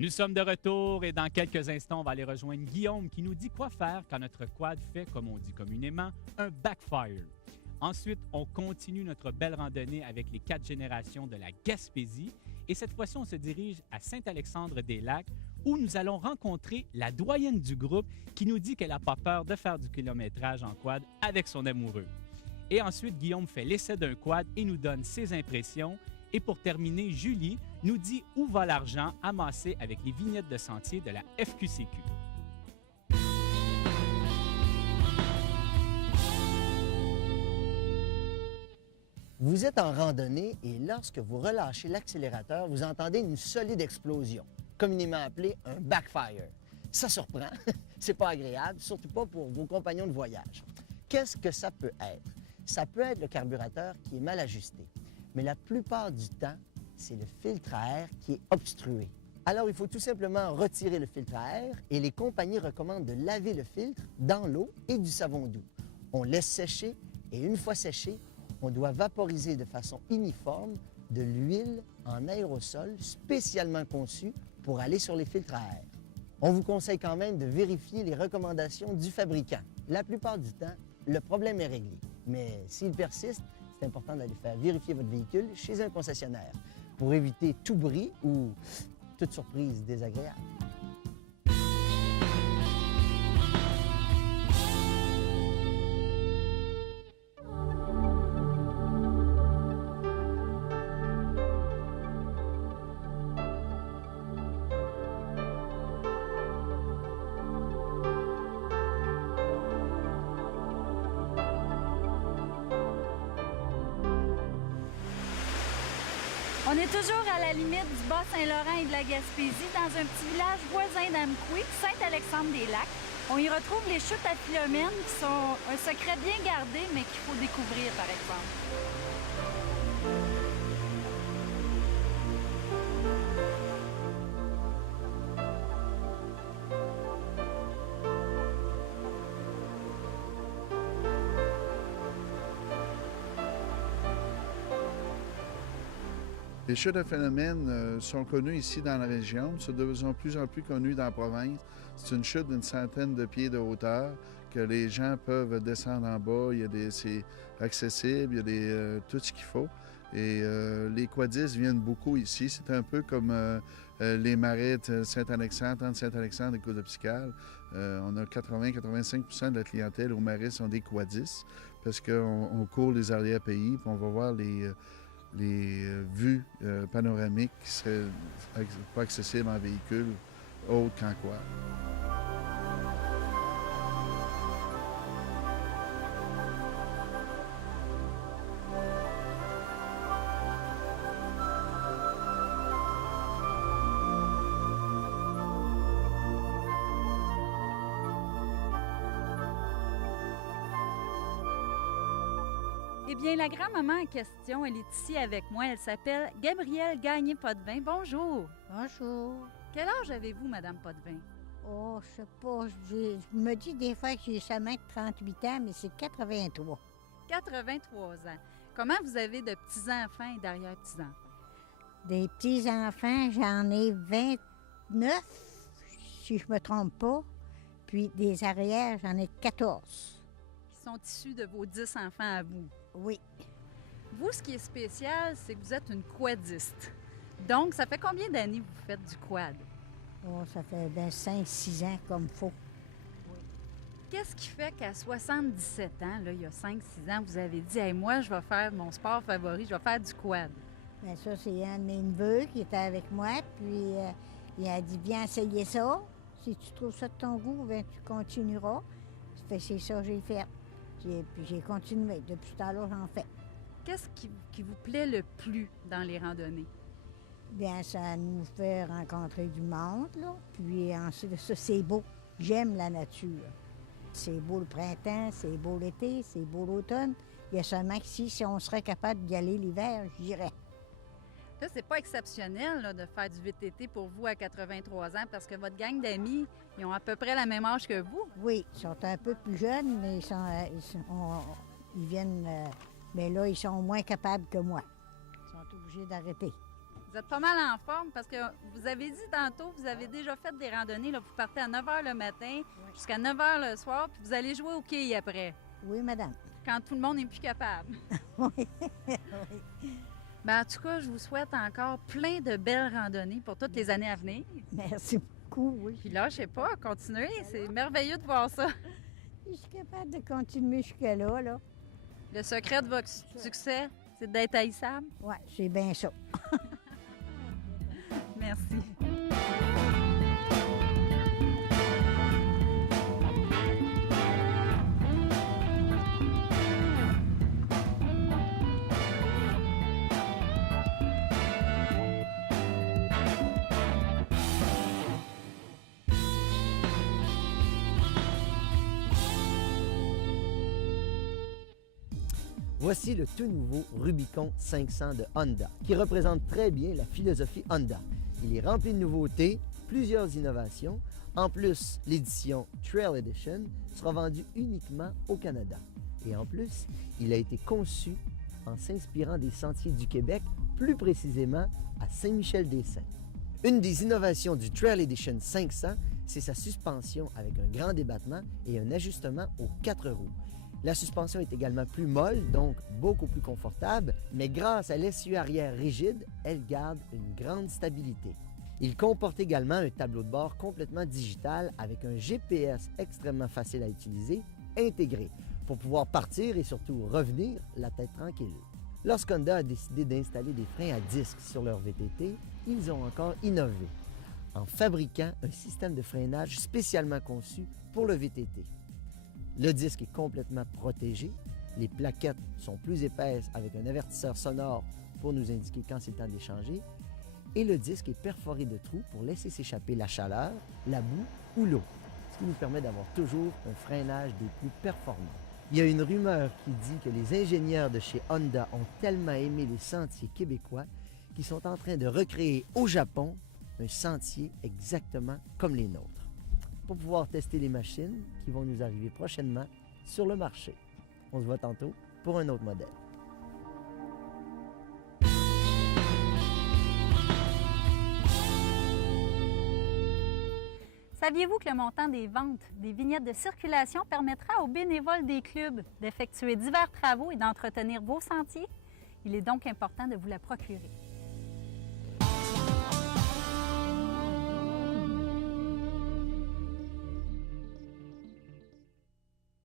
Nous sommes de retour et dans quelques instants, on va aller rejoindre Guillaume qui nous dit quoi faire quand notre quad fait, comme on dit communément, un backfire. Ensuite, on continue notre belle randonnée avec les 4 générations de la Gaspésie et cette fois-ci, on se dirige à Saint-Alexandre-des-Lacs où nous allons rencontrer la doyenne du groupe qui nous dit qu'elle n'a pas peur de faire du kilométrage en quad avec son amoureux. Et ensuite, Guillaume fait l'essai d'un quad et nous donne ses impressions. Et pour terminer, Julie nous dit où va l'argent amassé avec les vignettes de sentier de la FQCQ. Vous êtes en randonnée et lorsque vous relâchez l'accélérateur, vous entendez une solide explosion, communément appelée un backfire. Ça surprend, c'est pas agréable, surtout pas pour vos compagnons de voyage. Qu'est-ce que ça peut être? Ça peut être le carburateur qui est mal ajusté. Mais la plupart du temps, c'est le filtre à air qui est obstrué. Alors, il faut tout simplement retirer le filtre à air et les compagnies recommandent de laver le filtre dans l'eau et du savon doux. On laisse sécher et une fois séché, on doit vaporiser de façon uniforme de l'huile en aérosol spécialement conçue pour aller sur les filtres à air. On vous conseille quand même de vérifier les recommandations du fabricant. La plupart du temps, le problème est réglé. Mais s'il persiste, c'est important d'aller faire vérifier votre véhicule chez un concessionnaire pour éviter tout bris ou toute surprise désagréable. On est toujours à la limite du Bas-Saint-Laurent et de la Gaspésie, dans un petit village voisin d'Amqui, Saint-Alexandre-des-Lacs. On y retrouve les chutes à Philomène, qui sont un secret bien gardé, mais qu'il faut découvrir, par exemple. Les chutes à Philomène sont connues ici dans la région, sont de plus en plus connues dans la province. C'est une chute d'une centaine de pieds de hauteur que les gens peuvent descendre en bas. C'est accessible, il y a tout ce qu'il faut. Et les quadistes viennent beaucoup ici. C'est un peu comme les marais de Saint-Alexandre, entre Saint-Alexandre et Coteau-Piscale. On a 80-85% de la clientèle aux marais sont des quadistes parce qu'on court les arrière-pays puis on va voir les vues panoramiques qui seraient pas accessibles en véhicule autre qu'en quad. Eh bien, la grand-maman en question, elle est ici avec moi. Elle s'appelle Gabrielle Gagné-Potvin. Bonjour. Bonjour. Quel âge avez-vous, Madame Potvin? Oh, je sais pas. Je me dis des fois que j'ai seulement 38 ans, mais c'est 83. 83 ans. Comment vous avez de petits-enfants et d'arrière-petits-enfants? Des petits-enfants, j'en ai 29, si je me trompe pas. Puis des arrières, j'en ai 14. Qui sont issus de vos 10 enfants à vous? Oui. Vous, ce qui est spécial, c'est que vous êtes une quadiste. Donc, ça fait combien d'années que vous faites du quad? Oh, ça fait 5-6 ans comme faut. Qu'est-ce qui fait qu'à 77 ans, là, il y a 5-6 ans, vous avez dit hey, « moi, je vais faire mon sport favori, je vais faire du quad ». Bien, ça, c'est un de mes neveux qui était avec moi, puis il a dit « Viens essayer ça. Si tu trouves ça de ton goût, bien, tu continueras. » C'est ça que j'ai fait. Puis j'ai continué. Depuis tout à l'heure, j'en fais. Qu'est-ce qui vous plaît le plus dans les randonnées? Bien, ça nous fait rencontrer du monde, là. Puis ensuite, ça, c'est beau. J'aime la nature. C'est beau le printemps, c'est beau l'été, c'est beau l'automne. Il y a seulement que si on serait capable d'y aller l'hiver, j'irais. Là, c'est pas exceptionnel là, de faire du VTT pour vous à 83 ans parce que votre gang d'amis, ils ont à peu près la même âge que vous. Oui, ils sont un peu plus jeunes, mais ils viennent... mais là, ils sont moins capables que moi. Ils sont obligés d'arrêter. Vous êtes pas mal en forme parce que vous avez dit tantôt, vous avez déjà fait des randonnées. Là, vous partez à 9 h le matin jusqu'à 9 h le soir, puis vous allez jouer au quai après, Oui, madame. quand tout le monde n'est plus capable. Oui. Ben, en tout cas, je vous souhaite encore plein de belles randonnées pour toutes les années à venir. Merci beaucoup, oui. Puis là, je sais pas, continuez. C'est merveilleux de voir ça. Je suis capable de continuer jusqu'à là, là. Le secret de votre succès, c'est d'être haïssable. Oui, c'est bien ça. Merci. Voici le tout nouveau Rubicon 500 de Honda, qui représente très bien la philosophie Honda. Il est rempli de nouveautés, plusieurs innovations. En plus, l'édition Trail Edition sera vendue uniquement au Canada. Et en plus, il a été conçu en s'inspirant des sentiers du Québec, plus précisément à Saint-Michel-des-Saints. Une des innovations du Trail Edition 500, c'est sa suspension avec un grand débattement et un ajustement aux 4 roues. La suspension est également plus molle, donc beaucoup plus confortable, mais grâce à l'essieu arrière rigide, elle garde une grande stabilité. Il comporte également un tableau de bord complètement digital avec un GPS extrêmement facile à utiliser, intégré, pour pouvoir partir et surtout revenir la tête tranquille. Lorsqu'Honda a décidé d'installer des freins à disque sur leur VTT, ils ont encore innové en fabriquant un système de freinage spécialement conçu pour le VTT. Le disque est complètement protégé, les plaquettes sont plus épaisses avec un avertisseur sonore pour nous indiquer quand c'est le temps d'échanger, et le disque est perforé de trous pour laisser s'échapper la chaleur, la boue ou l'eau, ce qui nous permet d'avoir toujours un freinage des plus performants. Il y a une rumeur qui dit que les ingénieurs de chez Honda ont tellement aimé les sentiers québécois qu'ils sont en train de recréer au Japon un sentier exactement comme les nôtres, pour pouvoir tester les machines qui vont nous arriver prochainement sur le marché. On se voit tantôt pour un autre modèle. Saviez-vous que le montant des ventes des vignettes de circulation permettra aux bénévoles des clubs d'effectuer divers travaux et d'entretenir vos sentiers? Il est donc important de vous la procurer.